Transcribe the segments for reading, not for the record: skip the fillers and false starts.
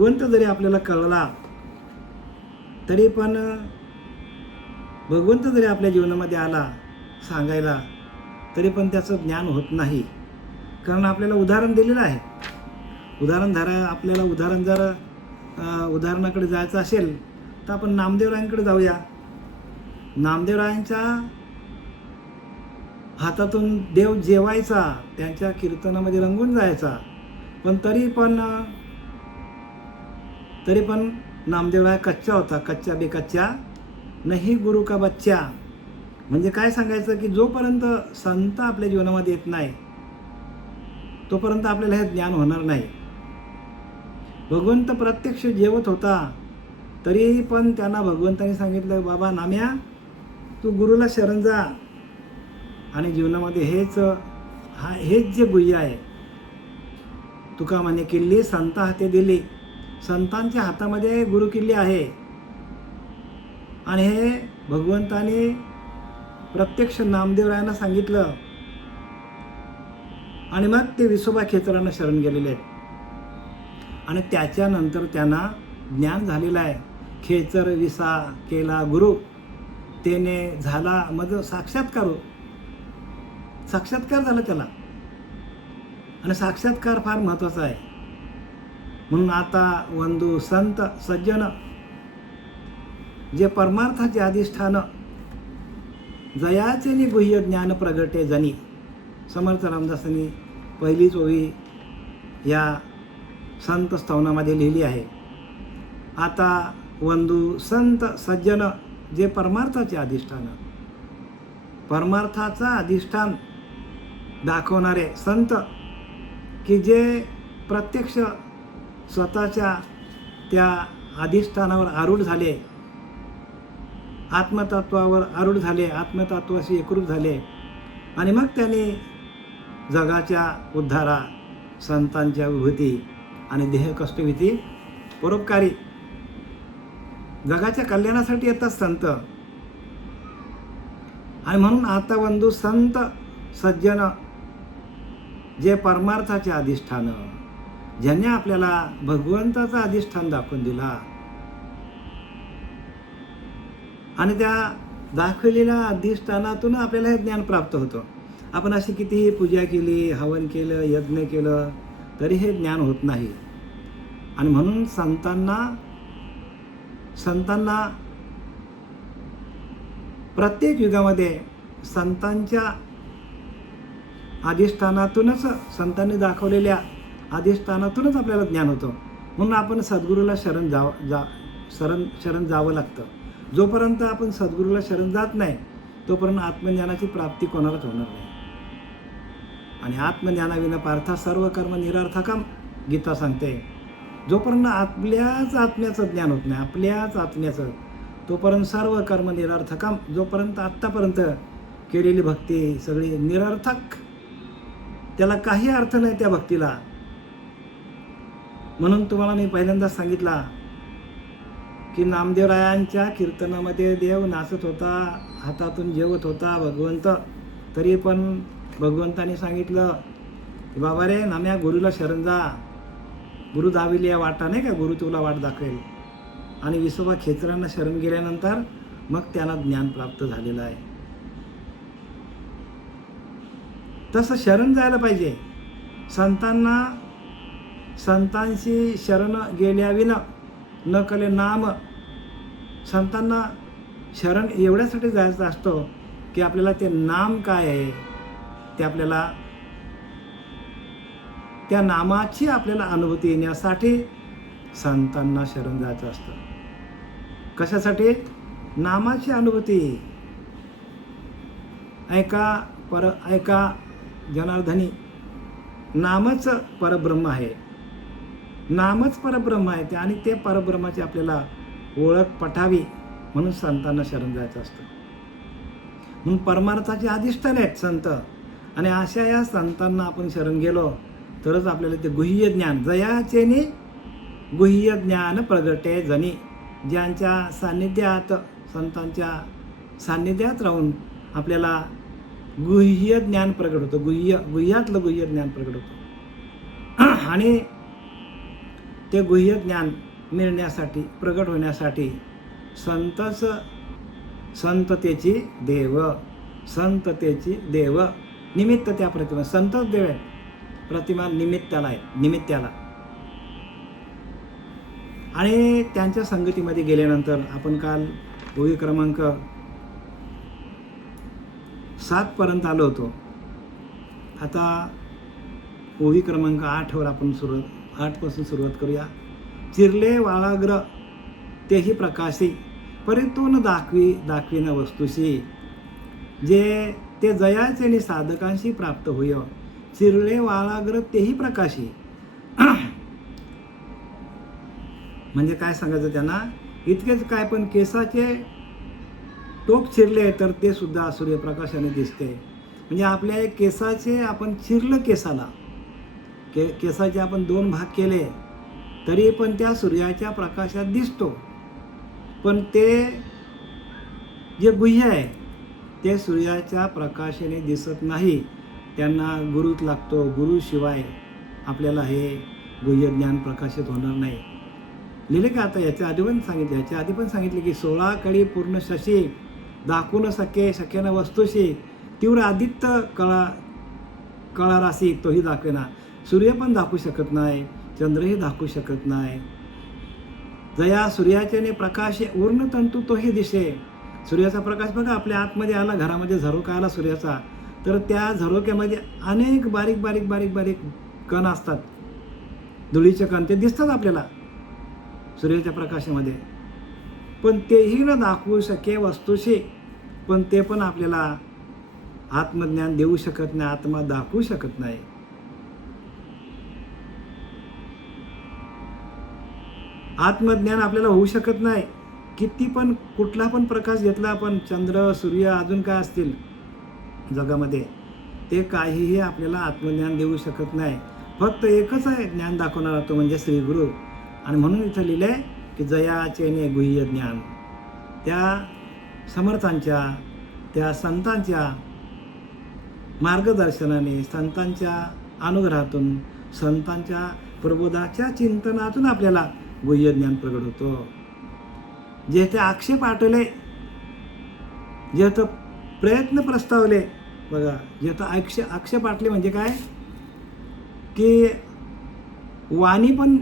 भगवंत जरी आपल्याला कळला तरी पण भगवंत जरी आपल्या जीवनामध्ये आला सांगायला तरी पण त्याचं ज्ञान होत नाही. कारण आपल्याला उदाहरण दिलेलं आहे. आपल्याला उदाहरणाकडे जायचं असेल तर आपण नामदेवरायांकडे जाऊया. नामदेवरायांच्या हातातून देव जेवायचा, त्यांच्या कीर्तनामध्ये रंगून जायचा, पण तरी पण नामदेवराय कच्चा होता. कच्चा बेकच्चा नाही गुरु का बच्चा. म्हणजे काय सांगायचं की जोपर्यंत संत आपल्या जीवनामध्ये येत नाही तोपर्यंत आपल्याला हे ज्ञान होणार नाही. भगवंत प्रत्यक्ष जेवत होता तरी पण त्यांना भगवंतांनी सांगितलं, बाबा नाम्या तू गुरुला शरण जा. आणि जीवनामध्ये हेच जे गुह्य आहे. तुका म्हणे किल्ली संता हाते दिली. संतांच्या हातामध्ये गुरु किल्ली आहे. आणि हे भगवंताने प्रत्यक्ष नामदेवरायांना सांगितलं. आणि मग ते विसोबा खेचरांना शरण गेलेले आहेत. आणि त्याच्यानंतर त्यांना ज्ञान झालेलं आहे. खेचर विसा केला गुरु, तेने झाला मज साक्षात्कार झाला त्याला. आणि साक्षात्कार फार महत्त्वाचा आहे. म्हणून आता वंदू संत सज्जन जे परमार्थाचे अधिष्ठान, जयाचे नि गुह्य ज्ञान प्रगटे जनी. समर्थ रामदासांनी पहिलीच ओवी या संत स्तवनामध्ये लिहिली आहे. आता वंदू संत सज्जन जे परमार्थाचे अधिष्ठान, परमार्थाचा अधिष्ठान दाखवणारे संत की जे प्रत्यक्ष स्वतःच्या त्या अधिष्ठानावर आरूढ झाले, आत्मतत्वावर आरूढ झाले, आत्मतत्वाशी एकरूप झाले. आणि मग त्यांनी जगाच्या उद्धारा, संतांच्या विभूती आणि देहकष्टविधी परोपकारी जगाच्या कल्याणासाठी येतात संत. आणि म्हणून आता वंदू संत सज्जन जे परमार्थाचे अधिष्ठान, ज्यांनी आपल्याला भगवंताचं अधिष्ठान दाखवून दिला आणि त्या दाखवलेल्या अधिष्ठानातून आपल्याला हे ज्ञान प्राप्त होतं. आपण अशी कितीही पूजा केली, हवन केलं, यज्ञ केलं तरी हे ज्ञान होत नाही. आणि म्हणून संतांना प्रत्येक युगामध्ये संतांच्या अधिष्ठानातूनच, संतांनी दाखवलेल्या अधिष्ठानातूनच आपल्याला ज्ञान होतं. म्हणून आपण सद्गुरूला शरण जावं लागतं. जोपर्यंत आपण सद्गुरूला शरण जात नाही तोपर्यंत आत्मज्ञानाची प्राप्ती कोणालाच होणार नाही. आणि आत्मज्ञानाविना पार्था सर्व कर्म निरर्थकम, गीता सांगते. जोपर्यंत आपल्याच आत्म्याचं ज्ञान होत नाही, आपल्याच आत्म्याचं, तोपर्यंत सर्व कर्म निरर्थकम. जोपर्यंत आत्तापर्यंत केलेली भक्ती सगळी निरर्थक, त्याला काही अर्थ नाही त्या भक्तीला. म्हणून तुम्हाला मी पहिल्यांदाच सांगितला की नामदेवरायांच्या कीर्तनामध्ये देव नाचत होता, हातातून जेवत होता भगवंत. तरी पण भगवंताने सांगितलं की बाबा रे नाम्या गुरुला शरण जा. गुरु दाविली या वाटा नाही का, गुरु तुला वाट दाखवेल. आणि विसोबा खेचरांना शरण गेल्यानंतर मग त्यांना ज्ञान प्राप्त झालेलं आहे. तसं शरण जायला पाहिजे. संतांशी शरण गेल्याविना न कले नाम. संतांना शरण एवढ्यासाठी जायचं असतं की आपल्याला ते नाम काय आहे ते आपल्याला, त्या नामाची आपल्याला अनुभूती येण्यासाठी संतांना शरण जायचं असतं. कशासाठी? नामाची अनुभूती. ऐका जनार्दनी, नामच परब्रह्म आहे. नामच परब्रह्म आहे. आणि ते परब्रह्माची आपल्याला ओळख पटावी म्हणून संतांना शरण जायचं असतं. म्हणून परमार्थाचे अधिष्ठान आहेत संत. आणि अशा या संतांना आपण शरण गेलो तरच आपल्याला ते गुह्य ज्ञान, जयाचेनी गुह्य ज्ञान प्रगटे जनी. ज्यांच्या सान्निध्यात, संतांच्या सान्निध्यात राहून आपल्याला गुह्य ज्ञान प्रगट होतं. गुह्यातलं गुह्य ज्ञान प्रगट होतं. आणि ते गुह्य ज्ञान मिळण्यासाठी, प्रगट होण्यासाठी संततेची देव निमित्त त्या प्रतिमा, संतच देव आहे, प्रतिमा निमित्ताला आहे, निमित्ताला. आणि त्यांच्या संगतीमध्ये गेल्यानंतर आपण काल ओवी क्रमांक 7 पर्यंत आलो होतो. आता ओवी क्रमांक 8 वर आपण 8 पासून सुरुवात करूया. चिरले वाळाग्र तेही प्रकाशी, परितून दाखवीन वस्तूशी, जे ते जयाचे आणि साधकांशी प्राप्त होय. चिरले वाळाग्र तेही प्रकाशी. म्हणजे काय सांगायचं त्यांना, इतकेच काय, पण केसाचे टोक चिरले तर ते सुद्धा सूर्यप्रकाशाने दिसते. म्हणजे आपल्या केसाचे आपण चिरलं, केसाला केसाचे आपण 2 भाग केले तरी पण त्या सूर्याच्या प्रकाशात दिसतो. पण ते जे गुह्य आहे ते सूर्याच्या प्रकाशाने दिसत नाही, त्यांना गुरुच लागतो. गुरुशिवाय आपल्याला हे गुह्य ज्ञान प्रकाशित होणार नाही. लिहिले का? आता याच्या आधी पण सांगितले की 16 कळी पूर्ण शशी, दाखवून सखेन वस्तूशी, तीव्र आदित्य कळारासी तोही दाखवेना. सूर्य पण दाखवू शकत नाही, चंद्रही दाखवू शकत नाही. जया सूर्याचे प्रकाश ऊर्ण तंतू तोही दिसे. सूर्याचा प्रकाश बघा आपल्या आतमध्ये आला, घरामध्ये झरोका आला सूर्याचा, तर त्या झरोक्यामध्ये अनेक बारीक बारीक बारीक बारीक कण असतात, धुळीचे कण, ते दिसतात आपल्याला सूर्याच्या प्रकाशामध्ये. पण तेही न दाखवू शके वस्तूशी, पण ते पण आपल्याला आत्मज्ञान देऊ शकत नाही, आत्मा दाखवू शकत नाही. आत्मज्ञान आपल्याला होऊ शकत नाही. किती पण कुठला पण प्रकाश घेतला आपण, चंद्र, सूर्य, अजून काय असतील जगामध्ये, ते काहीही आपल्याला आत्मज्ञान देऊ शकत नाही. फक्त एकच आहे ज्ञान दाखवणारा, तो म्हणजे श्री गुरु. आणि म्हणून इथं लिहिलंय की जयाचेने गुह्य ज्ञान, त्या समर्थांच्या, त्या संतांच्या मार्गदर्शनाने, संतांच्या अनुग्रहातून, संतांच्या प्रबोधाच्या चिंतनातून आपल्याला गुह्य ज्ञान प्रगट होतो. जेथे आक्षेप आटले, जेथे प्रयत्न प्रस्तावले, बघा जेथे आक्षेप आटले म्हणजे काय की वाणी पण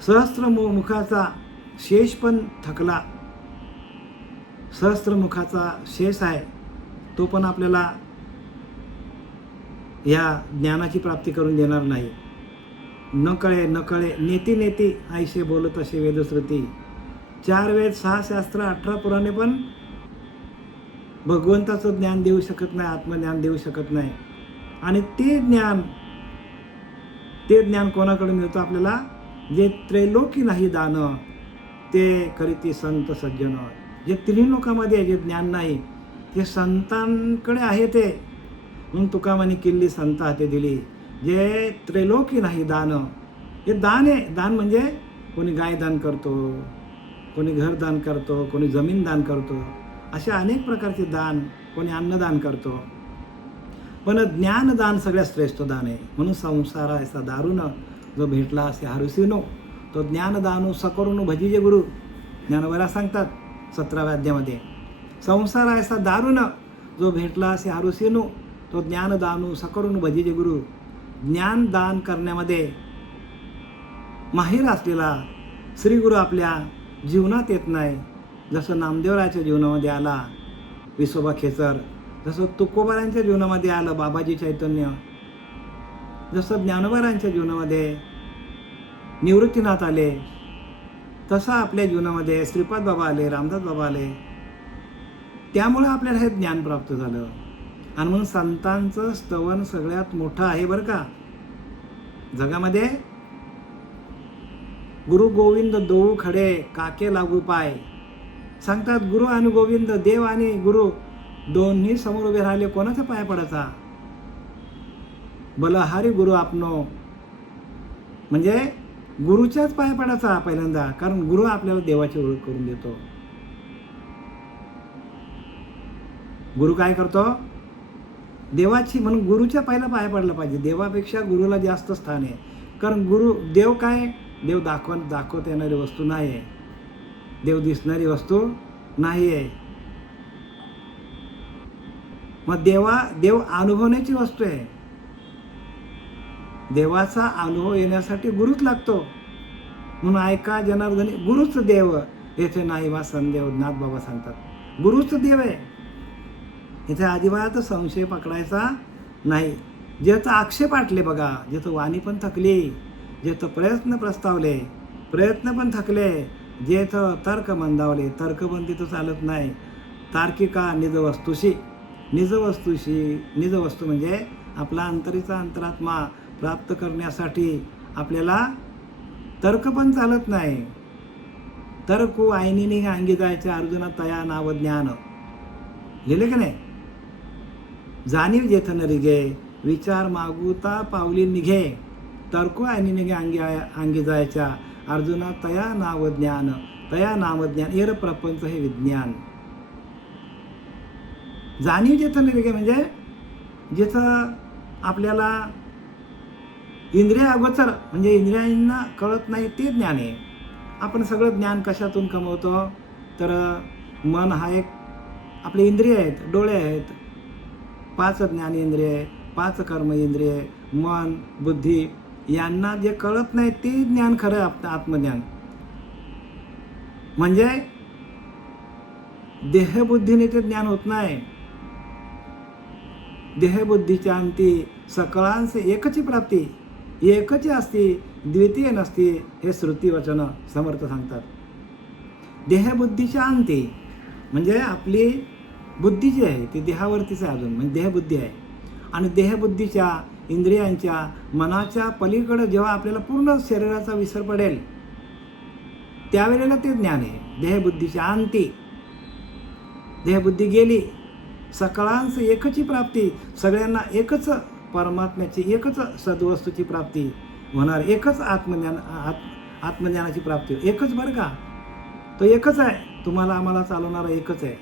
सहस्त्र मुखाचा शेष पण थकला, सहस्त्र मुखाचा शेष आहे तो पण आपल्याला या ज्ञानाची प्राप्ती करून देणार नाही. न कळे नेती ऐसे बोलत असे वेदश्रुती. 4 वेद, 6 शास्त्र, 18 पुराणे पण भगवंताचं ज्ञान देऊ शकत नाही, आत्मज्ञान देऊ शकत नाही. आणि ते ज्ञान कोणाकडून मिळतं आपल्याला, जे त्रैलोकी नाही दान, ते करीती संत सज्जन. जे 3 लोकांमध्ये जे ज्ञान नाही ते संतांकडे आहे. ते म्हणून तुका म्हणे किल्ली संत हाते दिली. जे त्रैलोकी नाही दान, हे दान आहे. दान म्हणजे कोणी गाय दान करतो, कोणी घर दान करतो, कोणी जमीन दान करतो, असे अनेक प्रकारचे दान, कोणी अन्नदान करतो. पण ज्ञानदान सगळ्यात श्रेष्ठ दान आहे. म्हणून संसार ऐसा दारुण, जो भेटला असे हरुसिनो, तो ज्ञानदानू सकरुण भजीजे गुरु. ज्ञानवरा सांगतात 17व्या अध्यायामध्ये, संसार ऐसा दारुण, जो भेटला असे हरुसिनो, तो ज्ञानदानू सकरुण भजीजे गुरु. ज्ञानदान करण्यामध्ये माहीर असलेला श्री गुरु आपल्या जीवनात येत नाही. जसं नामदेवराच्या जीवनामध्ये आला विसोबा खेचर, जसं तुकोबारांच्या जीवनामध्ये आलं बाबाजी चैतन्य, जसं ज्ञानोबारांच्या जीवनामध्ये निवृत्तीनाथ आले, तसं आपल्या जीवनामध्ये श्रीपाद बाबा आले, रामदास बाबा आले. त्यामुळं आपल्याला हे ज्ञान प्राप्त झालं. आणि म्हणून संतांचं स्तवन सगळ्यात मोठं आहे बरं का जगामध्ये. गुरु गोविंद दोऊ खडे, काके लागू पाय. सांगतात गुरु आणि गोविंद, देव आणि गुरु दोन्ही समोर उभे राहिले, कोणाचा पाय पडायचा? बलहारी गुरु आपनो, म्हणजे गुरुच्याच पाय पडायचा पहिल्यांदा, कारण गुरु आपल्याला देवाची ओळख करून देतो. गुरु काय करतो? देवाची, म्हणून गुरुच्या पहिला पाय पडला पाहिजे. देवापेक्षा गुरुला जास्त स्थान आहे. कारण देव काय, देव दाखवता येणारी वस्तू नाही आहे, देव दिसणारी वस्तू नाही आहे. मग देव अनुभवण्याची वस्तू आहे. देवाचा अनुभव येण्यासाठी गुरुच लागतो. म्हणून ऐका जनार्दनी, गुरुच देव येथे नाही वा संदेव, नाथबाबा सांगतात. गुरुच देव आहे, इथे अजिबात संशय पकडायचा नाही. ज्याचं आक्षेप आटले बघा, जिथं वाणी पण थकली, जिथं प्रयत्न पण थकले, जेथं तर्क मंदावले, तर्कबंदी तर चालत नाही. तार्किका निज वस्तू म्हणजे आपला अंतरीचा अंतरात्मा प्राप्त करण्यासाठी आपल्याला तर्क पण चालत नाही. तर्कू आईनीने अंगी जायचे, अर्जुना तया नाव ज्ञान लिहिले का नाही. जाणीव जेथन रिगे, विचार मागुता पावली निघे, तर्कू आईनीने अंगी जायच्या, अर्जुना तया नाव ज्ञान. एर प्रपंच हे विज्ञान. जाणीव जेथन रिगे म्हणजे जिथं आपल्याला इंद्रिय अगोचर म्हणजे इंद्रियांना कळत नाही ते ज्ञान आहे. आपण सगळं ज्ञान कशातून कमवतो, तर मन हा एक, आपले इंद्रिय आहेत, डोळे आहेत, 5 ज्ञानेंद्रिय, 5 कर्म इंद्रिय, मन बुद्धी, यांना जे कळत नाही ते ज्ञान खरं आत्मज्ञान. म्हणजे देहबुद्धीने ते ज्ञान होत नाही. देहबुद्धीच्या अंती सकळांस एकची प्राप्ती, एकची असती, द्वितीय नसती, हे श्रुतीवचन समर्थ सांगतात. देहबुद्धीच्या अंती म्हणजे आपली बुद्धी जी आहे ती देहावरतीच आहे अजून, म्हणजे देहबुद्धी आहे. आणि देहबुद्धीच्या, इंद्रियांच्या, मनाच्या पलीकडे जेव्हा आपल्याला पूर्ण शरीराचा विसर पडेल त्यावेळेला ते ज्ञान आहे. देहबुद्धीच्या अंती देहबुद्धी गेली, सकळांस एकची प्राप्ती, सगळ्यांना एकच परमात्म्याची, एकच सद्वस्तूची प्राप्ती होणार, एकच आत्मज्ञानाची प्राप्ती, एकच बरं का, तो एकच आहे, तुम्हाला आम्हाला चालवणारा एकच आहे.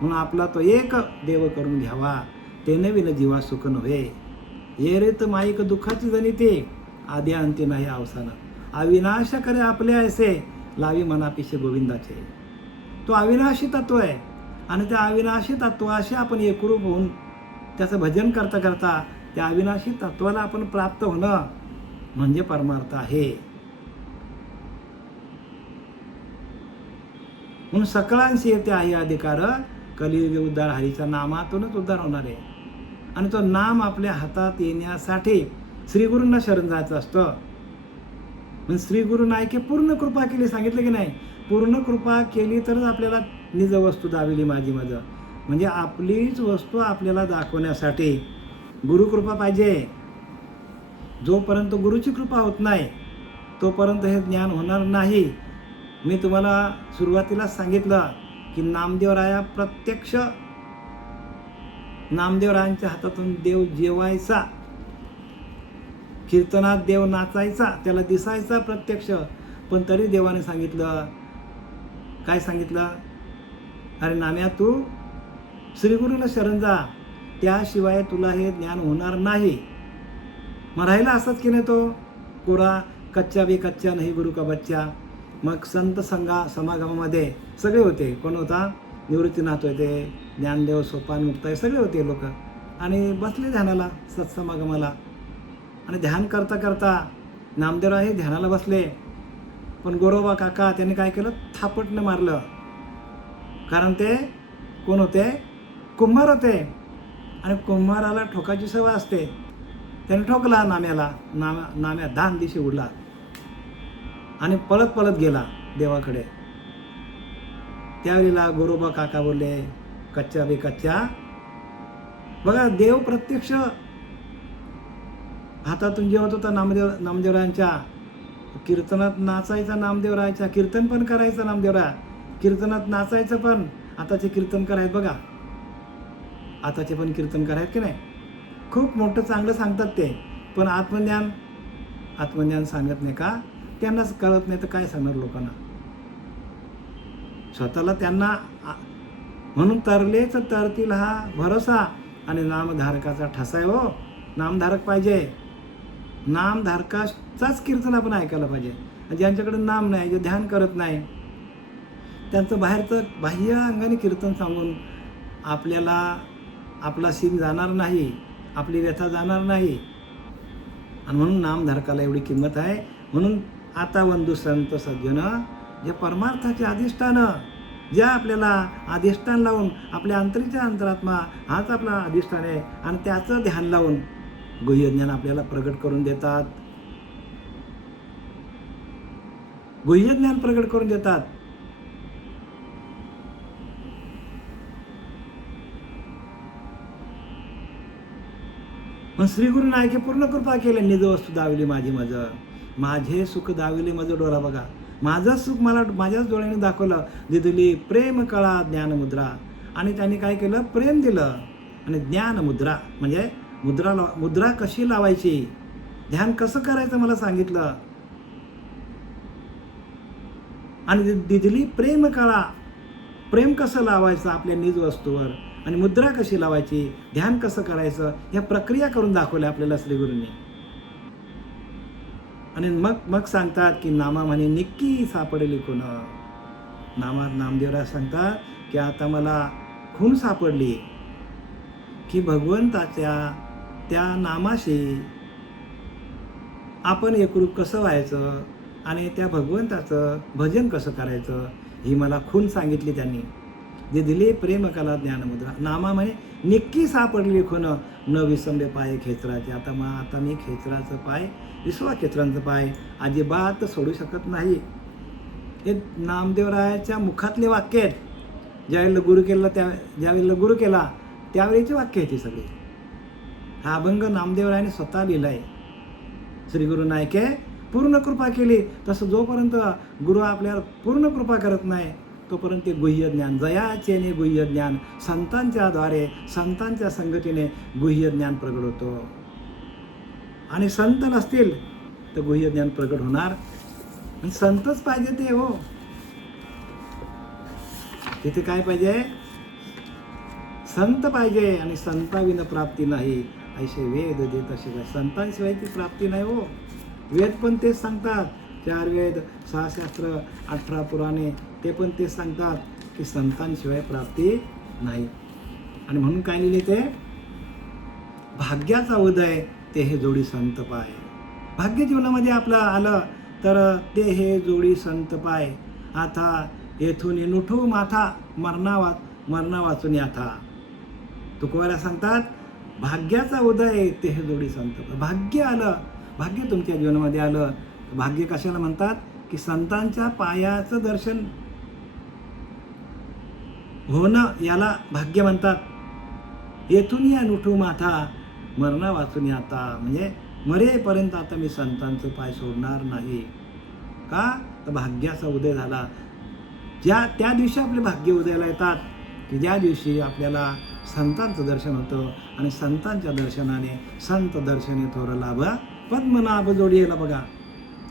म्हणून आपला तो एक देव करून घ्यावा, ते नवीन जीवा सुख नव्हे. ये रेत माईक दुःखाची जनिते, आधी अंती नाही अवसान, अविनाश करे आपले ऐसे, लावी मनापिशे गोविंदाचे. तो अविनाशी तत्व आहे आणि त्या अविनाशी तत्वाशी आपण एकरूप होऊन त्याचं भजन करता करता त्या अविनाशी तत्वाला आपण प्राप्त होणं म्हणजे परमार्थ आहे. म्हणून सकळांशी येते आहे अधिकार, कलियुग उद्धार हरीच्या नामातूनच उद्धार होणार आहे. आणि तो नाम आपल्या हातात येण्यासाठी श्रीगुरूंना शरण जायचं असतं. म्हणजे श्रीगुरू नायके पूर्ण कृपा केली, सांगितलं की नाही, पूर्ण कृपा केली तरच आपल्याला निज वस्तू दाविली माझी माझं, म्हणजे आपलीच वस्तू आपल्याला दाखवण्यासाठी गुरुकृपा पाहिजे. जोपर्यंत गुरुची कृपा होत नाही तोपर्यंत हे ज्ञान होणार नाही. मी तुम्हाला सुरुवातीलाच सांगितलं की नामदेवराया प्रत्यक्ष, नामदेवरायांच्या हातातून देव जेवायचा, कीर्तनात देव नाचायचा, त्याला दिसायचा प्रत्यक्ष, पण तरी देवाने सांगितलं, काय सांगितलं, अरे नाम्या तू श्रीगुरूला शरण जा, त्याशिवाय तुला हे ज्ञान होणार नाही. मग राहिला असंच की नाही तो कोरा, कच्चा बी कच्चा नाही गुरु का बच्चा. मग संत समागमामध्ये सगळे होते. कोण होता, निवृत्तीनाथ होते, ज्ञानदेव, सोपान मुक्ताई, सगळे होते लोक, आणि बसले ध्यानाला सत्समागमाला. आणि ध्यान करता करता नामदेवराय ध्यानाला बसले, पण गोरोबा काका त्यांनी काय केलं, थापटनं मारलं. कारण ते कोण होते, कुंभार होते, आणि कुंभाराला ठोकाची सवय असते. त्याने ठोकला नाम्याला, नाम्या धान दिशी उडला आणि पळत पळत गेला देवाकडे. त्यावेळेला गोरोबा काका बोलले, कच्चा बे कच्चा. बघा, देव प्रत्यक्ष हातातून जेवत होता नामदेवरायांच्या. कीर्तनात नाचायचा नामदेवरायांच्या, कीर्तन पण करायचं नामदेवराय, कीर्तनात नाचायचं पण. आताचे कीर्तन करायत बघा, आताचे पण कीर्तन करायत की नाही, खूप मोठं चांगलं सांगतात ते, पण आत्मज्ञान सांगत नाही का, त्यांनाच कळत नाही तर काय सांगणार लोकांना. स्वतःला त्यांना म्हणून तरलेच तरतील हा भरोसा, आणि नामधारकाचा ठसा आहे. हो, नामधारक पाहिजे. नामधारकाचाच कीर्तन आपण ऐकायला पाहिजे. ज्यांच्याकडे नाम नाही, जे ध्यान करत नाही, त्यांचं बाह्य अंगाने कीर्तन सांगून आपल्याला आपला सीन जाणार नाही, आपली व्यथा जाणार नाही. आणि म्हणून नामधारकाला एवढी किंमत आहे. म्हणून आता वंदू संत सज्जन, जे परमार्थाचे अधिष्ठान, ज्या आपल्याला अधिष्ठान लावून आपल्या अंतरीच्या अंतरात्मा हाच आपला अधिष्ठान आहे आणि त्याचं ध्यान लावून गुह्यज्ञान आपल्याला प्रगट करून देतात. गुह्यज्ञान प्रगट करून देतात. पण श्री गुरु नायके पूर्ण कृपा केली. निज वस्तू दाविली माझी मज, माझे सुख दाविले मज डोळा. बघा, माझं सुख मला माझ्याच डोळ्याने दाखवलं. दिली प्रेम कळा ज्ञानमुद्रा. आणि त्यांनी काय केलं? प्रेम दिलं. आणि ज्ञानमुद्रा म्हणजे मुद्रा कशी लावायची, ध्यान कसं करायचं मला सांगितलं. आणि दिली प्रेम कळा, प्रेम कसं लावायचं आपल्या निज वस्तूवर, आणि मुद्रा कशी लावायची, ध्यान कसं करायचं, ह्या प्रक्रिया करून दाखवल्या आपल्याला श्री गुरूंनी. आणि मग सांगतात की नामा म्हणे निक्की सापडली कोण. नामदेवराज सांगतात की आता मला खून सापडली की भगवंताच्या त्या नामाशी आपण एकरूप कसं व्हायचं आणि त्या भगवंताचं भजन कसं करायचं, ही मला खून सांगितली त्यांनी. जे दिले प्रेम कला ज्ञानमुद्रा. नामा म्हणे निक्की सापडली खून, न विसंबे पाय खेचराचे. आता मी खेचराचं पाय, विश्वाखेचरांचं पाय अजिबात सोडू शकत नाही. हे नामदेवरायाच्या मुखातले वाक्य आहेत. ज्यावेळेला गुरु केला त्यावेळेची वाक्य आहेत ही सगळी. हा अभंग नामदेवरायाने स्वतः लिहिला आहे. श्री गुरु नायके पूर्ण कृपा केली. तसं जोपर्यंत गुरु आपल्याला पूर्ण कृपा करत नाही तोपर्यंत ते गुह्य ज्ञान, जयाचेने गुह्य ज्ञान, संतांच्या द्वारे संतांच्या संगतीने गुह्य ज्ञान प्रगट होतो. आणि संत नसतील तर गुह्य ज्ञान प्रगट होणार. आणि संतच पाहिजे ते. हो, तिथे काय पाहिजे? संत पाहिजे. आणि संताविन प्राप्ती नाही, ऐसे वेद देत असे काय. संतांशिवाय ती प्राप्ती नाही. हो, वेद पण तेच सांगतात. 4 वेद, 6 शास्त्र, 18 पुराणे, ते पण तेच सांगतात की संतांशिवाय प्राप्ती नाही. आणि म्हणून काय लिहिले ते? भाग्याचा उदय ते हे जोडी संत पाय. भाग्य जीवनामध्ये आपलं आलं तर ते हे जोडी संत पाय. आता येथून नुठू माथा, मरणा वाचून याथा. तुकोबाला सांगतात भाग्याचा उदय ते हे जोडी संत पाय. भाग्य आलं, भाग्य तुमच्या जीवनामध्ये आलं. भाग्य कशाला म्हणतात? की संतांच्या पायाचं दर्शन होणं याला भाग्य म्हणतात. येथून या नुठू माथा, मरणा वाचून आता. म्हणजे मरेपर्यंत आता मी संतांचं पाय सोडणार नाही. का? तर भाग्याचा उदय झाला. त्या दिवशी आपले भाग्य उदयाला येतात की ज्या दिवशी आपल्याला संतांचं दर्शन होतं. आणि संतांच्या दर्शनाने संत दर्शने थोर लाभ पद्मनाभ जोडीला. बघा,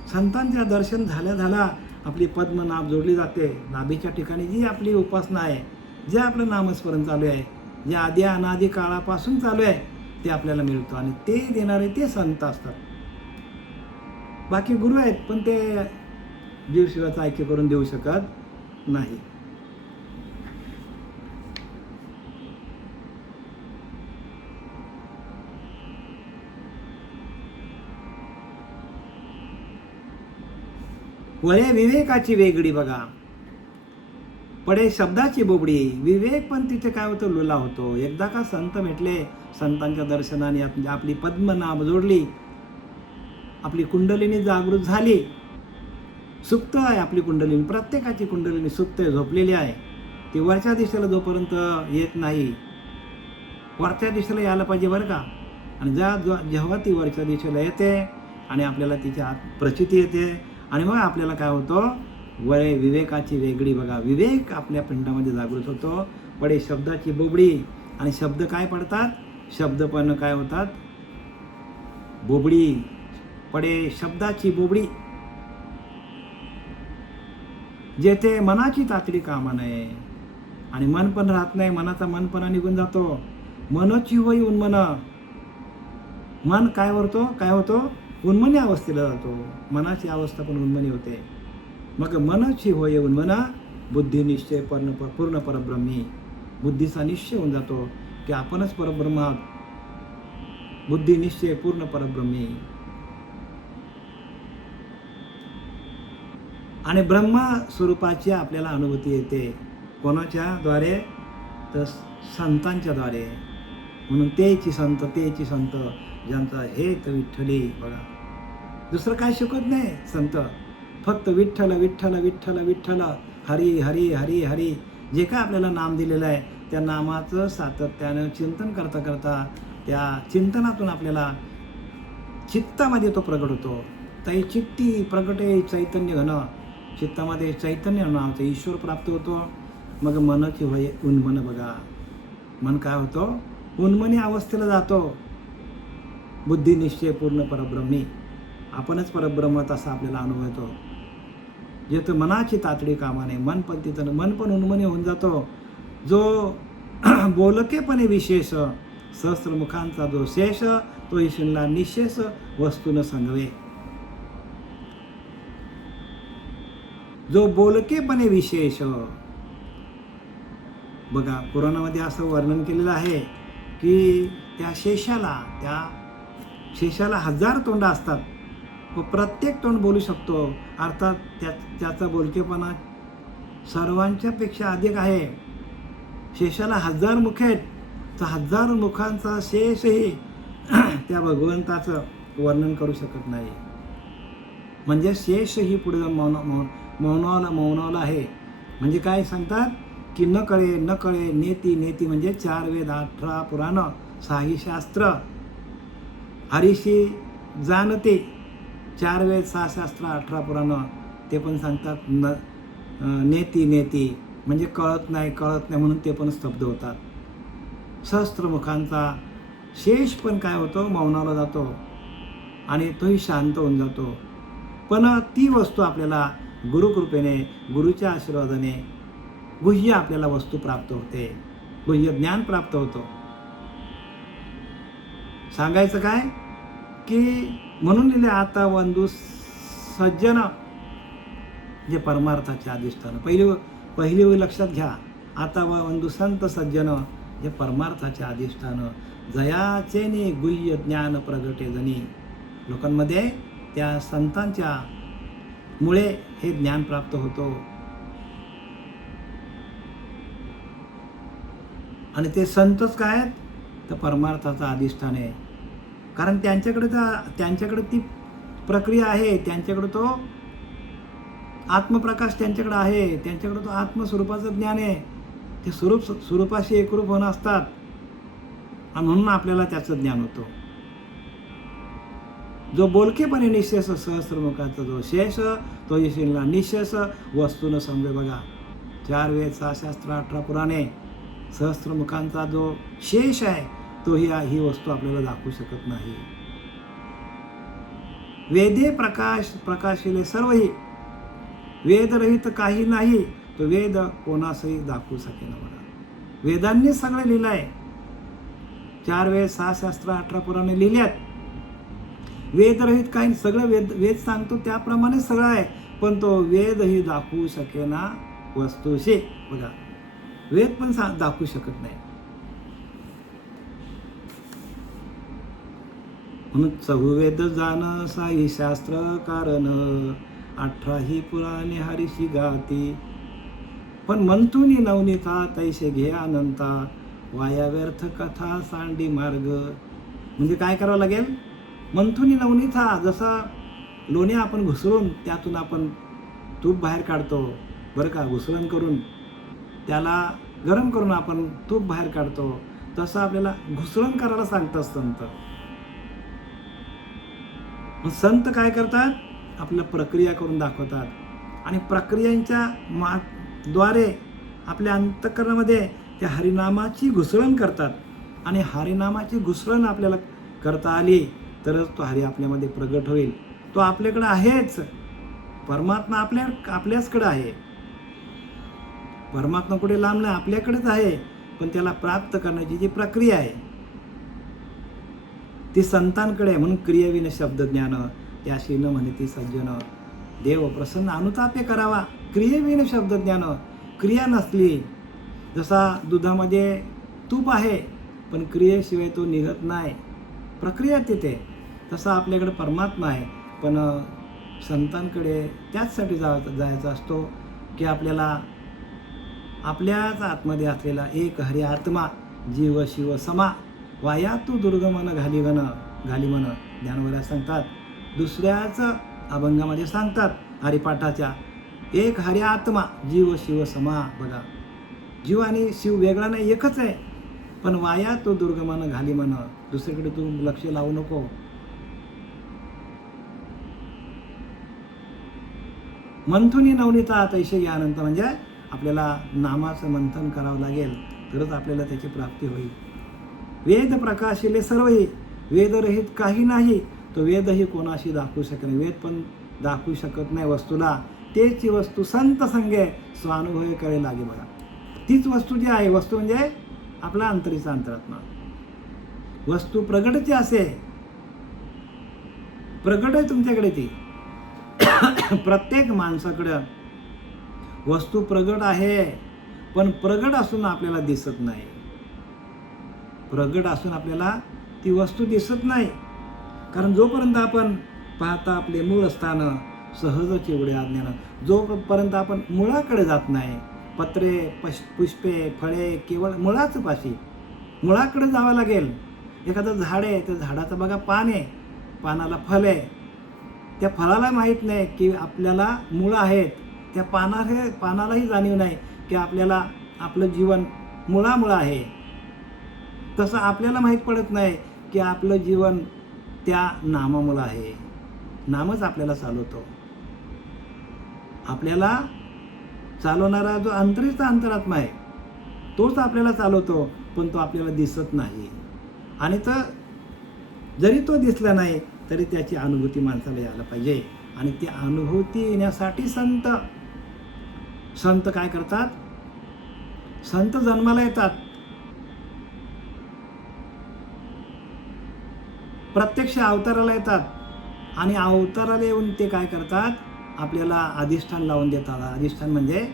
संतांच्या दर्शन झाल्या आपली पद्मनाभ जोडली जाते. नाभीच्या ठिकाणी जी आपली उपासना आहे, जे आपलं नामस्मरण चालू आहे, जे आधी अनादी काळापासून चालू आहे, ते आपल्याला मिळतं. आणि ते देणारे ते संत असतात. बाकी गुरु आहेत पण ते जीवशिवाचं ऐक्य करून देऊ शकत नाही. वळे विवेकाची वेगळी. बघा, पडे शब्दाची बोबडी. विवेक पण तिथे काय होतं? लुला होतो. एकदा का संत भेटले, संतांच्या दर्शनाने आपली पद्मनाभ जोडली, आपली कुंडलिनी जागृत झाली. सुप्त आहे आपली कुंडलिनी, प्रत्येकाची कुंडलिनी सुप्त झोपलेली आहे. ती वरच्या दिशेला जोपर्यंत येत नाही, वरच्या दिशेला यायला पाहिजे बरं का. आणि जेव्हा ती वरच्या दिशेला येते आणि आपल्याला तिच्या आत प्रचिती येते, आणि मग आपल्याला काय होतं? वळे विवेकाची वेगळी. बघा, विवेक आपल्या पिंडामध्ये जागृत होतो. पडे शब्दाची बोबडी. आणि शब्द काय पडतात? शब्द पण काय होतात? बोबडी. पडे शब्दाची बोबडी. जेथे मनाची तातडी कामा नये. आणि मन पण राहत नाही. मनाचा मनपणा निघून जातो. मनची होई उन्मन. मन काय होतो? उन्मनी अवस्थेला जातो. मनाची अवस्था पण उन्मनी होते. मग मनची होय उन्मना, बुद्धी निश्चय पूर्ण परब्रह्मी. बुद्धीचा निश्चय होऊन जातो की आपणच परब्रह्म आहोत. बुद्धी निश्चय पूर्ण परब्रह्मी. आणि ब्रह्म स्वरूपाची आपल्याला अनुभूती येते. कोणाच्या द्वारे? तर संतांच्या द्वारे. म्हणून तेची संत ज्यांचा हेत विठ्ठली. बघा, दुसरं काय शिकवत नाही संत. फक्त विठ्ठल विठ्ठल विठ्ठल विठ्ठल, हरी हरी हरी हरी. जे काय आपल्याला नाम दिलेलं आहे त्या नामाचं सातत्यानं चिंतन करता करता त्या चिंतनातून आपल्याला चित्तामध्ये तो प्रगट होतो. तै चित्ती प्रगटे चैतन्य घन. चित्तामध्ये चैतन्य नावाचं ईश्वर प्राप्त होतो. मग मनची होय उन्मन. बघा, मन काय होतो? उन्मनी अवस्थेला जातो. बुद्धी निश्चय पूर्ण परब्रह्मी. आपणच परब्रह्म तसा आपल्याला अनुभव येतो. जेथं मनाची तातडी कामाने मन पण तिथं मन पण उन्मनी होऊन जातो. जो बोलकेपणे विशेष, सहस्त्रमुखांचा जो शेष, तो ईश्वरला निशेष वस्तून संगवे. जो बोलकेपणे विशेष. बघा, पुराणामध्ये असं वर्णन केलेलं आहे की त्या शेषाला 1000 तोंड असतात व प्रत्येक तोंड बोलू शकतो. अर्थात त्याचा बोलकेपणा सर्वांच्या पेक्षा अधिक आहे. शेषाला 1000 मुख आहेत. तर 1000 मुखांचा शेषही त्या भगवंताचं वर्णन करू शकत नाही. म्हणजे शेषही पुढे मौनाला आहे. म्हणजे काय सांगतात की न कळे नेती म्हणजे 4 वेद 18 पुराण 6 शास्त्र. हरीशी जाणते. 4 वेद 6 शास्त्र 18 पुराण ते पण सांगतात नेती म्हणजे कळत नाही म्हणून ते पण स्तब्ध होतात. सहस्त्रमुखांचा शेष पण काय होतो? मौनाला जातो आणि तोही शांत होऊन जातो. पण ती वस्तू आपल्याला गुरुकृपेने, गुरुच्या आशीर्वादाने गुह्य आपल्याला वस्तू प्राप्त होते. गुह्य ज्ञान प्राप्त होतो. सांगायचं काय की म्हणून लिहिले आता वंदू सज्जन, जे परमार्थाचे अधिष्ठान. पहिली लक्षात घ्या. आता वंदू संत सज्जन, जे परमार्थाचे अधिष्ठान. जयाचेने गुह्य ज्ञान प्रगटे जनी. लोकांमध्ये त्या संतांच्या मुळे हे ज्ञान प्राप्त होतो. आणि ते संतच काय आहेत? तर परमार्थाचा अधिष्ठान आहे. कारण त्यांच्याकडे ती प्रक्रिया आहे. त्यांच्याकडे तो आत्मप्रकाश त्यांच्याकडे आहे. त्यांच्याकडे तो आत्मस्वरूपाचं ज्ञान आहे. ते स्वरूपाशी एकरूप होणं असतात आणि म्हणून आपल्याला त्याचं ज्ञान होतं. जो बोलकेपणे निशेष, सहस्त्रमुखाचा जो शेष, तो ईश्वरला निशेष वस्तून समजे. बघा, 4 वेद 6 शास्त्र 18 पुराणे, सहस्त्रमुखांचा जो शेष आहे तो ही वस्तू आपल्याला दाखवू शकत नाही. वेदे प्रकाशिले सर्वही. वेदरहित काही नाही. तो वेद कोणासही दाखवू शकेना. बघा, वेदांनी सगळं लिहिलं आहे. 4 वेद 6 शास्त्र 18 पुराणे लिहिल्यात. वेदरहित काही, सगळं वेद सांगतो त्याप्रमाणे सगळं आहे. पण तो वेदही दाखवू शकेना वस्तूशी. बघा, वेद पण दाखवू शकत नाही. म्हणून 4 वेद जाण 6 शास्त्र कारण 18 पुराणे हरीशी गाती. पण मंथुनी नवनीता तैसे घे अनंता वाया व्यर्थ कथा सांडी मार्ग. म्हणजे काय करावं लागेल? मंथुनी नवनीता. जसा लोणी आपण घुसळून त्यातून आपण तूप बाहेर काढतो, बरं का, घुसळण करून त्याला गरम करून आपण तूप बाहेर काढतो, तसं आपल्याला घुसळण करायला सांगतात संत. मग संत काय करतात? आपल्या प्रक्रिया करून दाखवतात आणि प्रक्रियांच्या द्वारे आपल्या अंतःकरणामध्ये त्या हरिनामाची घुसळण करतात. आणि हरिनामाची घुसळण आपल्याला करता आली तरच तो हरी आपल्यामध्ये प्रगट होईल. तो आपल्याकडे आहेच. परमात्मा आपल्याचकडे आहे. परमात्मा कुठे लांब नाही, आपल्याकडेच आहे. पण त्याला प्राप्त करण्याची जी प्रक्रिया आहे ती संतांकडे, म्हणून क्रियेविन शब्द ज्ञान त्याशी न म्हणती सज्जन. देव प्रसन्न अनुतापे करावा, क्रियेविन शब्द ज्ञान. क्रिया नसली, जसा दुधामध्ये तूप आहे पण क्रियेशिवाय तो निघत नाही, प्रक्रिया तिथे, तसा आपल्याकडे परमात्मा आहे. पण संतांकडे त्याचसाठी जायचं असतो की आपल्याला आपल्याच आतमध्ये असलेला एक हरी आत्मा जीव शिव समा वाया तू दुर्गमन घाली मन ज्ञानवऱ्या सांगतात. दुसऱ्याच अभंगामध्ये सांगतात हरिपाठाच्या, एक हरी आत्मा जीव शिव समा. बघा, जीव आणि शिव वेगळा नाही, एकच आहे. पण वाया तो दुर्गमन घाली मन, दुसरीकडे तू लक्ष लावू नको. मंथुनी नवनीता अतिशय अनंत, म्हणजे आपल्याला नामाचं मंथन करावं लागेल तरच आपल्याला त्याची प्राप्ती होईल. वेद प्रकाशिले सर्वही, वेदरहित काही नाही, तो वेदही कोणाशी दाखवू शकत नाही. वेद पण दाखवू शकत नाही वस्तूला. तेची वस्तू संत संगे स्वानुभव करे लागे. बघा, तीच वस्तू जी आहे, वस्तू म्हणजे आपला अंतरीचा अंतरात्मा. वस्तू प्रगटची असे, प्रगट आहे तुमच्याकडे ती. प्रत्येक माणसाकडं वस्तू प्रगट आहे, पण प्रगट असून आपल्याला दिसत नाही. प्रगट असून आपल्याला ती वस्तू दिसत नाही. कारण जोपर्यंत आपण पाहता आपले मूळ स्थान सहजच एवढे अज्ञान, जोपर्यंत आपण मुळाकडे जात नाही, पत्रे पुष्पे फळे केवळ मुळाच पाशी, मुळाकडे जावं लागेल. एखादं झाड आहे, त्या झाडाचं बघा पान आहे, पानाला फल आहे, त्या फळाला माहीत नाही की आपल्याला मुळं आहेत. त्या पानालाही जाणीव नाही की आपल्याला आपलं जीवन मुळामुळं आहे. तसं आपल्याला माहीत पडत नाही की आपलं जीवन त्या नामामुळं आहे. नामच आपल्याला चालवतो. आपल्याला चालवणारा जो अंतरीचा अंतरात्मा आहे तोच आपल्याला चालवतो, पण तो आपल्याला दिसत नाही. आणि तर जरी तो दिसला नाही तरी त्याची अनुभूती माणसाला यायला पाहिजे. आणि ती अनुभूती येण्यासाठी संत काय करतात? संत जन्माला येतात, प्रत्यक्ष अवताराला येतात. आणि अवताराला येऊन ते काय करतात? आपल्याला अधिष्ठान लावून देतात. अधिष्ठान म्हणजे